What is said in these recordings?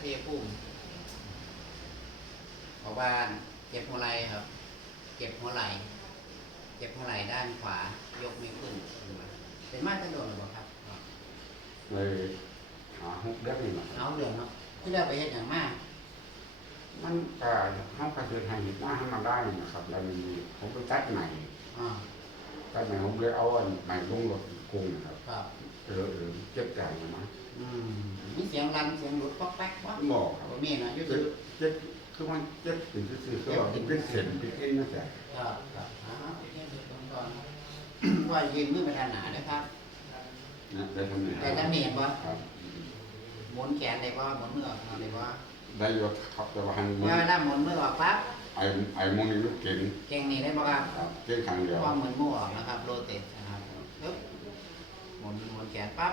เทพุ่มเพราะว่าเจ็บหัวไหล่ครับเจ็บหัวไหล่เจ็บหัวไหล่ด้านขวา ยกไม่ขึ้นเป็นมาตรโดนหรือเปล่าครับเลยหาหกเดือนนี่นะคเอารับเรื่องเนาะที่เราไปเฮ็ดอย่างมาก มันก็เข้ากระเทือนให้เห็นหน้าให้มันได้นะครับ แล้วมีผมไปตัดใหม่อ่าตัดใหม่ผมเลยเอาอันใหม่ลงรถกุ้งนะครับครับเออเออเจ็บใจนะนะ อืมมีเสียงรันเสียงหลุดป๊อกแป๊กป๊อกบอกครับบ่มีนะอยุ่เจ็ดบเจ็บคือมันเจ็บเป็นซื่อๆคือว่าเป็นเป็นเส้นเป็นเอ็นนะจ๊ะครับครับอ่าโอเคเดี๋ยวผมก่อนว่ายืนมือไปทางหนานะครับ นะได้ทำไงแต่ถ้าเมียนว่าครับหมุนแขนได้ว่าหมุนมือออกได้ว่าได้อยู่ครับแต่ว่าหันมือเวลาหมุนมือออกปั๊บไอ้ไอ้โมนี่ลูกเก่งเก่งนี่ได้บ่ครับ ครับเก่งทางเดียวพอหมุนมือออกนะครับโรเตทนะครับปึ๊บหมุนหมุนแขนปั๊บ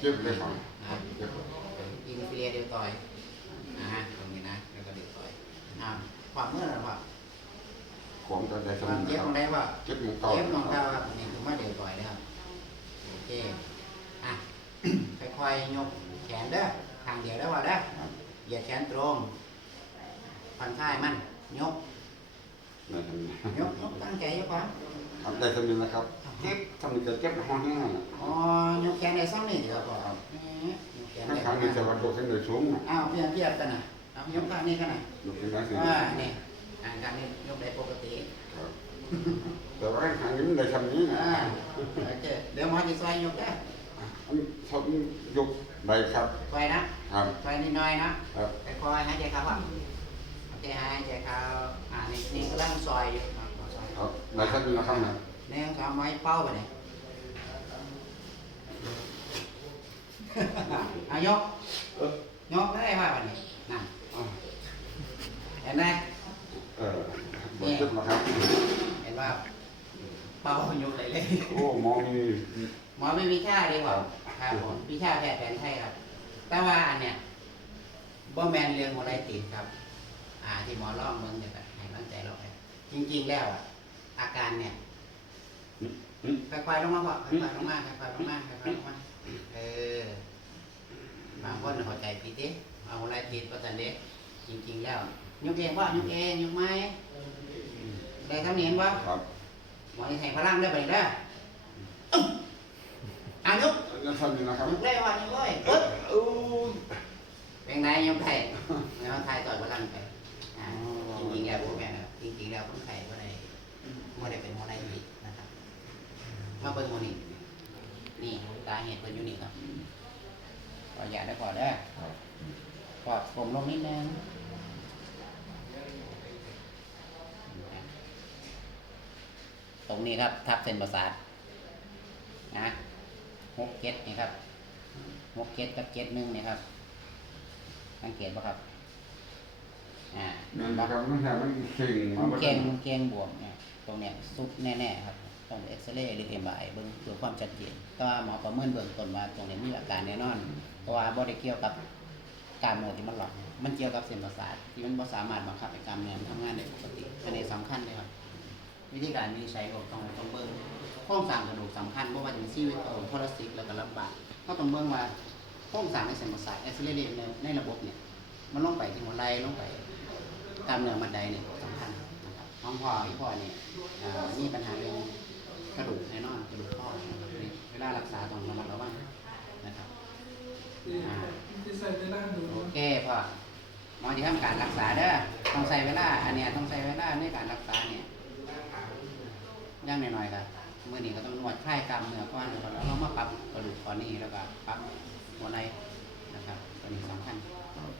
เนี่ยเก็บเจ็บเลยครับนะเจ็บอินฟิเลียเดียวต่อยนะฮะตรงนี้นะแล้วก็เดียวต่อยอ่าความเมื่อไหร่วะของจะได้คทำวามไงเจ็บคขรัอบงได้ว่าเจ็บหมูเก่าเจ็บของเราครับนี่คือว่าเดียวต่อยนะครับโอเคอะค่อยๆยกแขนเด้อทางเดียวได้อว่าเด้อครับเหยียดแขนตรงผ่อนคลายมันยกได้ทำไงยกยกตั้งใจยกก่อนครับได้ทำไงนะครับเจ็บทำไมจะเจ็บห้องแห้งอ๋อ ยกแขนได้ซ้ำนี่เดียวก่อนนี่ย กแขนข้างได้ข้างนี้จะวัดโดดขึ้นโดยสูงนะอ้าวเพียบเพียบกันนะเอายกข้างนี้กันนะยกขึ้นได้สิอ่านี่อ่าการนี้ยกได้ปกติครับแต่ว่าข้างนี้มันได้ทำนี้นะอ่าโอเคเดี๋ยวหมอจะซอยยกได้อันชอบยกได้ครับซอยนะครับซอยนิดหน่อยนะครับค่อยๆหายใจเข้าอะโอเคหายใจเข้าอ่านี่นี่กำลังซอยอยู่ครับซอยครับได้ทำนี้นะครับนะแนวสามไม้เป้าไปเนี่ย อายกเออยกได้ว่าวันนี้นั่นอะเห็นไหมเออบ่เจ็บนะครับเห็นว่าเป้ายกเลยเลยโอ้มองนี่หมอไม่มีค่าดีกว่าครับผมวิชาแพทย์แผนไทยครับ แต่ว่าอันเนี้ยบ่แมนเรื่องหัวไรติดครับ อ่าที่หมอลองเมืองจะแบบให้ตั้งใจเราไปจริง ๆ แล้วอะอาการเนี่ยอืม ค่อยๆลงมาบอกค่อยๆลงมาค่อยๆลงมาค่อยๆลงมาเออบางคนเข้าใจผิดดิเอาอะไรผิดประจันเด็กจริงๆแล้วยกเองว่ายกเองยกไม้ได้ทำเนียนว่าครับหมอนี่ให้พลังได้ไปได้ออะยกแล้วทำนี้นะครับยกได้ว่ายกเลยเอปึ๊อบอู้เป็นไงยกไข่แล้วไทยต่อยพลังไปอ่าจริงๆแล้วพวกแม่นะครับจริงๆแล้วคนไข่ก็ได้ไม่ได้เป็นหัวไรผิดนะครับ มาเป็นหัวนี่นี่สาเหตุเป็นอยู่นี่ครับขออย่าได้ก่อนได้อครับกอดผมลงนิดนึงตรงนี้ครับ ทับเส้นประสาทนะหกเก็ดนี่ครับหกเก็ดกับเก็ดหนึ่งนี่ครับสังเกตป่ะครับอ่านั่นนะครับนั่นแหละมันเก่งมาเกงเกงบวมเนี่ยตรงเนี้ยซุปแน่ๆครับ ต้องเอ็กซเรย์หรือเอ็มไอเบื้องเพื่อความชัดเจนแต่ว่าหมอประเมินเบื้องต้นว่าตรงนี้มีอาการแน่นอน เพราะว่าบ่ได้เกี่ยวกับการเนื้อที่มันหลอกมันเกี่ยวกับเส้นประสาทที่มันสามารถบังคับให้กามเนื้อมันทำงานได้ปกติอันนี้สำคัญเลยครับ วิธีการวินิจฉัยก็ต้องต้องเบิ่งโครงสร้างกระดูกสำคัญเพราะว่าจะมีชีวิตของโทรสิกแล้วก็ลำบากก็ต้องเบิ่งว่าโครงสร้างในเส้นประสาทเอ็กซเรย์ในในระบบเนี่ยมันลงไปที่หัวไหล่ลงไปกามเนื้อมัดใดเนี่ยสำคัญนะครับน้องพ่อพี่พ่อเนี่ยอ่ามีปัญหาเรื่อง แน่นอนกระดูกข้อนะครับเวลารักษาต้องระมัดระวังนะครับอ่าที่ใส่เวลาดูโอเคพ่อหมอจะทำการรักษาเด้อต้องใช้เวลาอันเนี้ยต้องใช้เวลาในการรักษาเนี่ยย่างหน่อยๆครับเมื่อนี้ก็ต้องนวดคลายกล้ามเนื้อก่อนแล้วก็เรามาปรับกระดูกคอนี้แล้วก็ปรับหัวไหล่นะครับตัวนี้สำคัญครับ